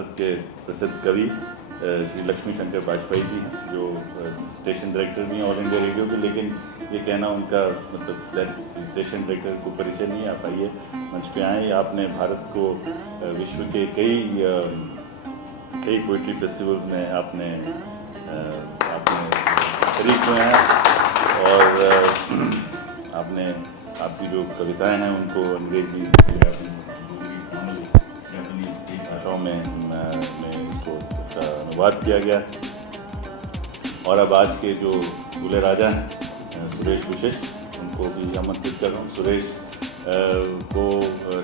भारत के प्रसिद्ध कवि श्री लक्ष्मी शंकर वाजपेयी जी हैं, जो स्टेशन डायरेक्टर भी हैं ऑल इंडिया रेडियो के, लेकिन ये कहना उनका मतलब स्टेशन डायरेक्टर को परिचय नहीं आ पाई है, मंच पे आए। आपने भारत को विश्व के कई पोइट्री फेस्टिवल्स में आपने शरीक हुए हैं और आपने आपकी जो कविताएं हैं उनको अंग्रेजी भाषाओं में इसका अनुवाद किया गया। और अब आज के जो दूल्हे राजा हैं सुरेश विशिष्ट, उनको भी आमंत्रित कर रहा हूँ। सुरेश को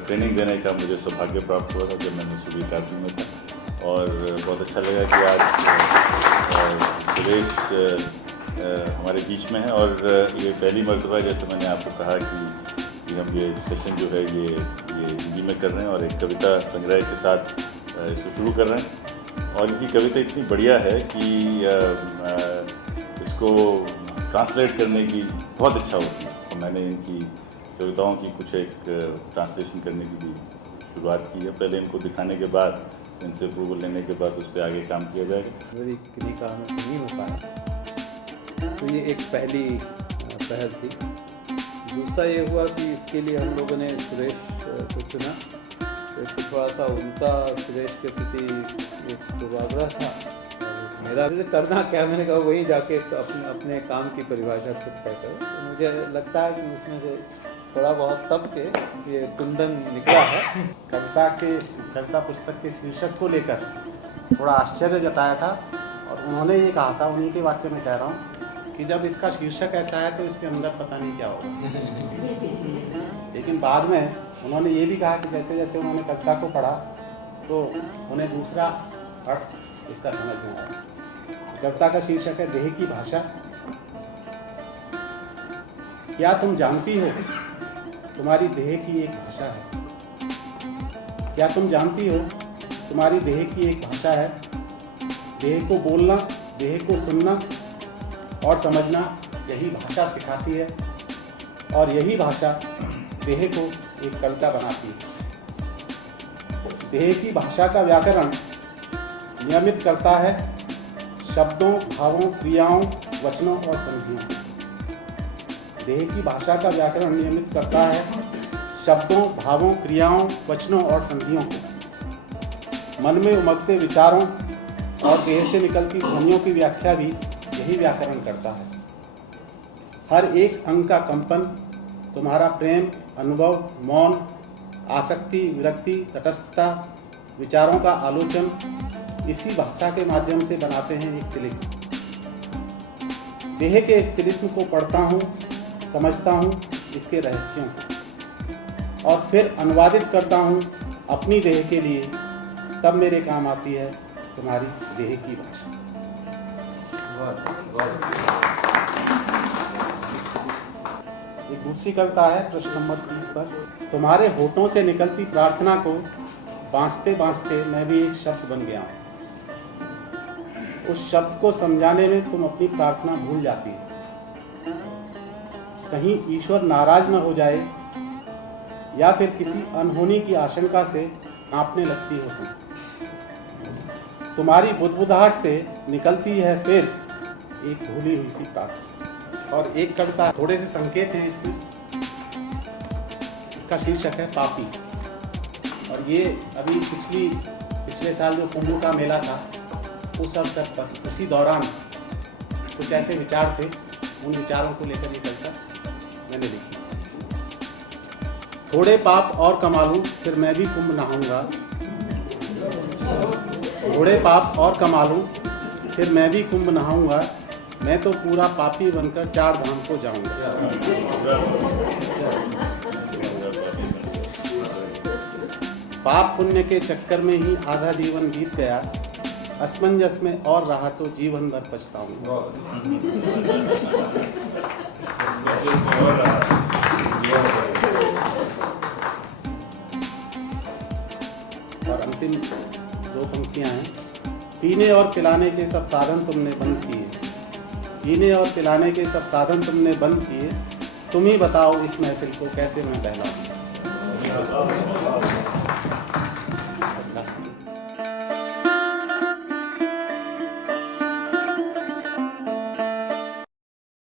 ट्रेनिंग देने का मुझे सौभाग्य प्राप्त हुआ था जब मैं मसूरी अकादमी में था, और बहुत अच्छा लगा कि आज सुरेश हमारे बीच में है। और ये पहली मर्तबा, जैसे मैंने आपको कहा कि हम ये सेशन जो है ये हिंदी में कर रहे हैं और एक कविता संग्रह के साथ इसको शुरू कर रहे हैं। और इनकी कविता इतनी बढ़िया है कि इसको ट्रांसलेट करने की बहुत इच्छा होती है, और मैंने इनकी कविताओं की कुछ एक ट्रांसलेशन करने की भी शुरुआत की है। पहले इनको दिखाने के बाद, इनसे अप्रूवल लेने के बाद उस पर आगे काम किया जाएगा। मेरी किन्हीं कारणों से नहीं हो पाया, तो ये एक पहली पहल थी। दूसरा ये हुआ कि इसके लिए हम लोगों ने सुरेश को चुना, तो थोड़ा सा उनका सुरेश के प्रति एक पूर्वाग्रह था। मेरा करना क्या, मैंने कहा वहीं जाके तो अपने काम की परिभाषा खुद तय करो। तो मुझे लगता है कि उसमें से थोड़ा बहुत तब के ये कुंदन निकला है। कविता पुस्तक के शीर्षक को लेकर थोड़ा आश्चर्य जताया था, और उन्होंने ये कहा था, उन्हीं के वाक्य में कह रहा हूँ, कि जब इसका शीर्षक ऐसा है तो इसके अंदर पता नहीं क्या होगा। लेकिन बाद में उन्होंने ये भी कहा कि जैसे जैसे उन्होंने कविता को पढ़ा तो उन्हें दूसरा अर्थ इसका समझ में आया। कविता का शीर्षक है देह की भाषा। क्या तुम जानती हो तुम्हारी देह की एक भाषा है? क्या तुम जानती हो तुम्हारी देह की एक भाषा है? देह को बोलना, देह को सुनना और समझना, यही भाषा सिखाती है, और यही भाषा देह को एक कविता बनाती है। देह की भाषा का व्याकरण नियमित करता है शब्दों, भावों, क्रियाओं, वचनों और संधियों। देह की भाषा का व्याकरण नियमित करता है शब्दों, भावों, क्रियाओं, वचनों और संधियों को। मन में उमगते विचारों और देह से निकलती ध्वनियों की व्याख्या भी यही व्याकरण करता है। हर एक अंग का कंपन, तुम्हारा प्रेम, अनुभव, मौन, आसक्ति, विरक्ति, तटस्थता, विचारों का आलोचन, इसी भाषा के माध्यम से बनाते हैं एक तिलिस्म। देह के इस तिलिस्म को पढ़ता हूँ, समझता हूँ इसके रहस्यों को, और फिर अनुवादित करता हूँ अपनी देह के लिए, तब मेरे काम आती है तुम्हारी देह की भाषा। एक दूसरी कविता है प्रश्न नंबर 30 पर। तुम्हारे होठों से निकलती प्रार्थना को बांसते बांसते मैं भी एक शब्द बन गया हूँ। उस शब्द को समझाने में तुम अपनी प्रार्थना भूल जाती हो। कहीं ईश्वर नाराज न हो जाए, या फिर किसी अनहोनी की आशंका से कांपने लगती हो तुम। तुम्हारी बुदबुदाहट से निकलती है फिर एक भूली हुई सी प्रार्थना। और एक कविता, थोड़े से संकेत हैं इसमें। इसका शीर्षक है पापी। और ये अभी पिछले साल जो कुंभ का मेला था, उस अवसर पर, उसी दौरान कुछ ऐसे विचार थे, उन विचारों को लेकर ये कविता मैंने लिखी। थोड़े पाप और कमा लूं फिर मैं भी कुंभ नहाऊंगा। थोड़े पाप और कमा लूं फिर मैं भी कुंभ नहाऊंगा। मैं तो पूरा पापी बनकर 4 धाम को जाऊंगा। पाप पुण्य के चक्कर में ही आधा जीवन बीत गया। असमंजस में और रहा तो जीवन भर पछताऊंगा। और अंतिम 2 पंक्तियां हैं। पीने और पिलाने के सब साधन तुमने बंद किए। पीने और पिलाने के सब साधन तुमने बंद किए। तुम ही बताओ इस महफिल को कैसे मैं बहलाऊं।